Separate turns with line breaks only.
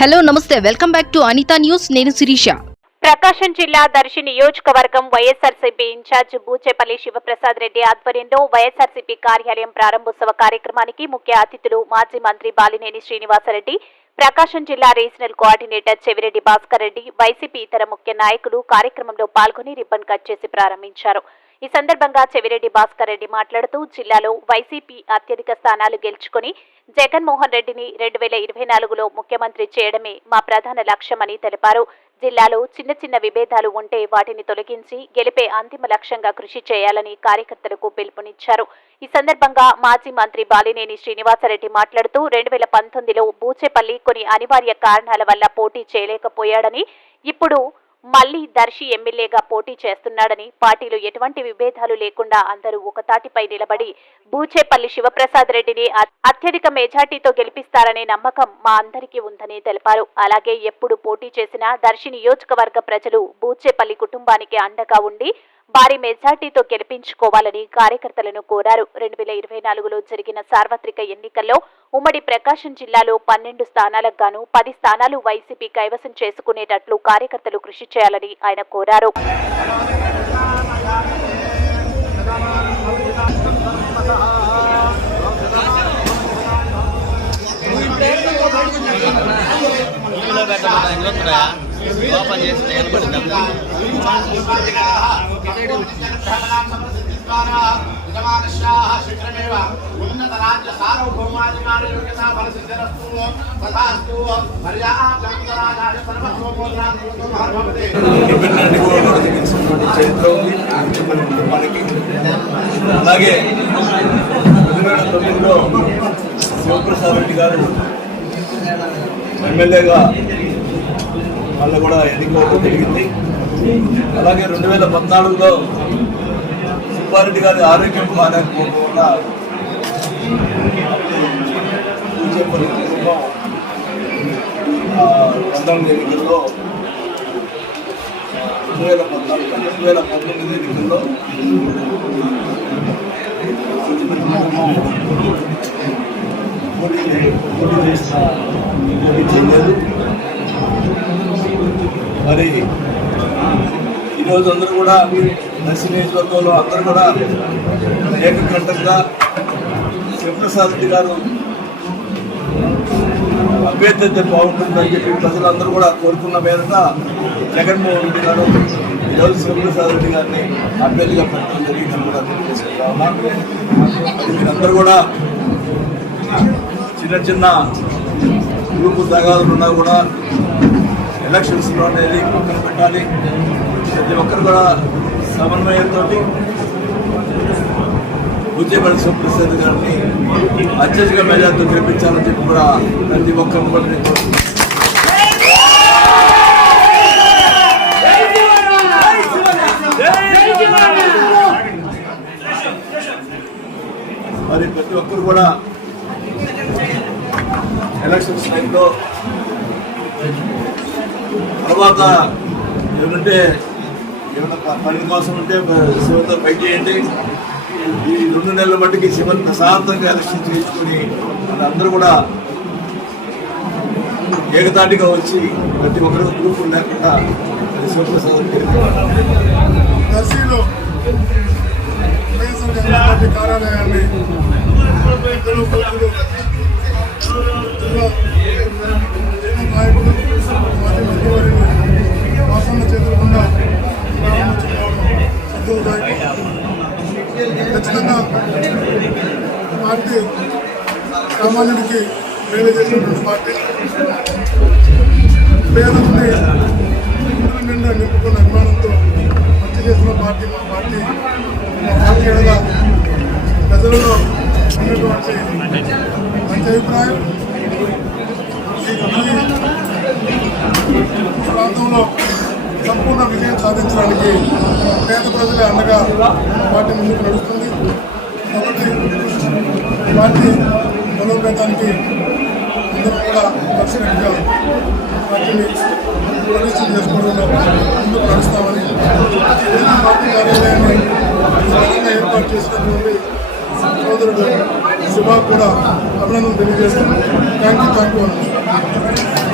Hello నమస్తే. Welcome back to Anitha news. నేను శిరీష.
ప్రకాశం జిల్లా దర్శి నియోజకవర్గం వైఎస్ఆర్సీపీ ఇన్ఛార్జ్ బూచేపల్లి శివప్రసాద్ రెడ్డి ఆధ్వర్యంలో వైఎస్ఆర్సీపీ కార్యాలయం ప్రారంభోత్సవ కార్యక్రమానికి ముఖ్య అతిథులు మాజీ మంత్రి బాలినేని శ్రీనివాసరెడ్డి ప్రకాశం జిల్లా రీజనల్ కోఆర్డినేటర్ చెవిరెడ్డి భాస్కర్ రెడ్డి వైసీపీ ఇతర ముఖ్య నాయకులు కార్యక్రమంలో పాల్గొని రిబ్బన్ కట్ చేసి ప్రారంభించారు. ఈ సందర్భంగా చెవిరెడ్డి భాస్కర్ రెడ్డి మాట్లాడుతూ జిల్లాలో వైసీపీ అత్యధిక స్థానాలు గెలుచుకుని జగన్మోహన్ రెడ్డిని రెండు వేల ఇరవై నాలుగులో ముఖ్యమంత్రి చేయడమే మా ప్రధాన లక్ష్యమని తెలిపారు. జిల్లాలో చిన్న చిన్న విభేదాలు ఉంటే వాటిని తొలగించి గెలిపే అంతిమ లక్ష్యంగా కృషి చేయాలని కార్యకర్తలకు పిలుపునిచ్చారు. ఈ సందర్భంగా మాజీ మంత్రి బాలినేని శ్రీనివాసరెడ్డి మాట్లాడుతూ రెండు వేల పంతొమ్మిదిలో బూచేపల్లి కొన్ని అనివార్య కారణాల వల్ల పోటీ చేయలేకపోయాడని ఇప్పుడు మళ్ళీ దర్శి ఎమ్మెల్యేగా పోటీ చేస్తున్నాడని పార్టీలో ఎటువంటి విభేదాలు లేకుండా అందరూ ఒకతాటిపై నిలబడి బూచేపల్లి శివప్రసాద్ రెడ్డిని అత్యధిక మెజార్టీతో గెలిపిస్తారనే నమ్మకం మా అందరికీ ఉందని తెలిపారు. అలాగే ఎప్పుడు పోటీ చేసినా దర్శి నియోజకవర్గ ప్రజలు బూచేపల్లి కుటుంబానికి అండగా ఉండి భారీ మెజార్టీతో గెలిపించుకోవాలని కార్యకర్తలను కోరారు. రెండు వేల ఇరవై నాలుగులో జరిగిన సార్వత్రిక ఎన్నికల్లో ఉమ్మడి ప్రకాశం జిల్లాలో పన్నెండు స్థానాలకు గాను పది స్థానాలు వైసీపీ కైవసం చేసుకునేటట్లు కార్యకర్తలు కృషి చేయాలని ఆయన కోరారు.
ఇందులో పెట్టకుండా ఇందులో కూడా ఓపెన్ చేసి నిలబడింది
ఇండిపెండెంట్ కూడా తెలిసినటువంటి చరిత్ర ఉంది అలాగే రెండు వేల తొమ్మిదిలో శివప్రసాద్ రెడ్డి గారు ఎమ్మెల్యేగా మళ్ళీ కూడా ఎన్నికవడం జరిగింది అలాగే రెండు వేల పద్నాలుగులో సుబ్బారెడ్డి గారి ఆరోగ్యం బాగాలేకపోవడం వల్ల పంతొమ్మిది ఎన్నికల్లో రెండు వేల పద్నాలుగు రెండు వేల పంతొమ్మిది ఎన్నికల్లో పోటీ చే- పోటీ చేసిన పోటీ చేయలేదు. మరి ఈరోజు అందరూ కూడా దర్శి నియోజకవర్గంలో అందరూ కూడా ఏకకంఠంగా శివప్రసాద్ రెడ్డి గారు అయితే బాగుంటుందని చెప్పి ప్రజలందరూ కూడా కోరుకున్న మేరట జగన్మోహన్ రెడ్డి గారు ఈరోజు శివప్రసాద్ రెడ్డి గారిని అభ్యర్థిగా పెట్టడం జరిగిందని కూడా తెలియజేసుకుంటా మీరందరూ కూడా చిన్న చిన్న గ్రూపు తగాదులు ఉన్నా కూడా ఎలక్షన్స్లో అనేది పక్కన పెట్టాలి. ప్రతి ఒక్కరు కూడా సమన్వయంతో ఉద్యమని సుప్రసాద్ గారిని అత్యధిక మెజార్టీతో గెలిపించాలని చెప్పి కూడా ప్రతి ఒక్కరు కూడా నేను మరి ప్రతి ఒక్కరు కూడా ఎలక్షన్స్ టైంలో తర్వాత ఏమంటే ఏమైనా పని కోసం ఉంటే బ- శివతో ఫైట్ చేయండి. ఈ రెండు నెలల మట్టుకి శివన్ ప్రశాంతంగా ఎలక్షన్ చేసుకుని అందరూ కూడా ఏకతాటిగా వచ్చి ప్రతి ఒక్కరికి గ్రూపులు లేకుండా శివప్రసాద్
కార్యాలయాన్ని నాయకులు మాజీ మంత్రివర్యులు వాసన్న చేతుల ఖచ్చితంగా పార్టీ సామాన్యుడికి మేలు చేసినటువంటి పార్టీ పేద నిండా నింపుకున్న అభిమానంతో మంచి చేసిన పార్టీ మా పార్టీ. మా పార్టీ ప్రజలలో ఉన్నటువంటి మంచి అభిప్రాయం. ఈ బంధువులో సంపూర్ణ విజయం సాధించడానికి పేద ప్రజలే అండగా వాటి పార్టీ ముందుకు నడుస్తుంది. కాబట్టి పార్టీ బలోపేతానికి అందరూ కూడా దర్శనంగా వాటిని ప్రదర్శన చేసుకోవడంలో ముందుకు నడుస్తామని పార్టీ కార్యాలయాన్ని స్వచ్ఛంగా ఏర్పాటు చేసినటువంటి సోదరుడు శుభా కూడా అభినందనలు తెలియజేస్తాను థ్యాంక్ యూ థ్యాంక్ యూ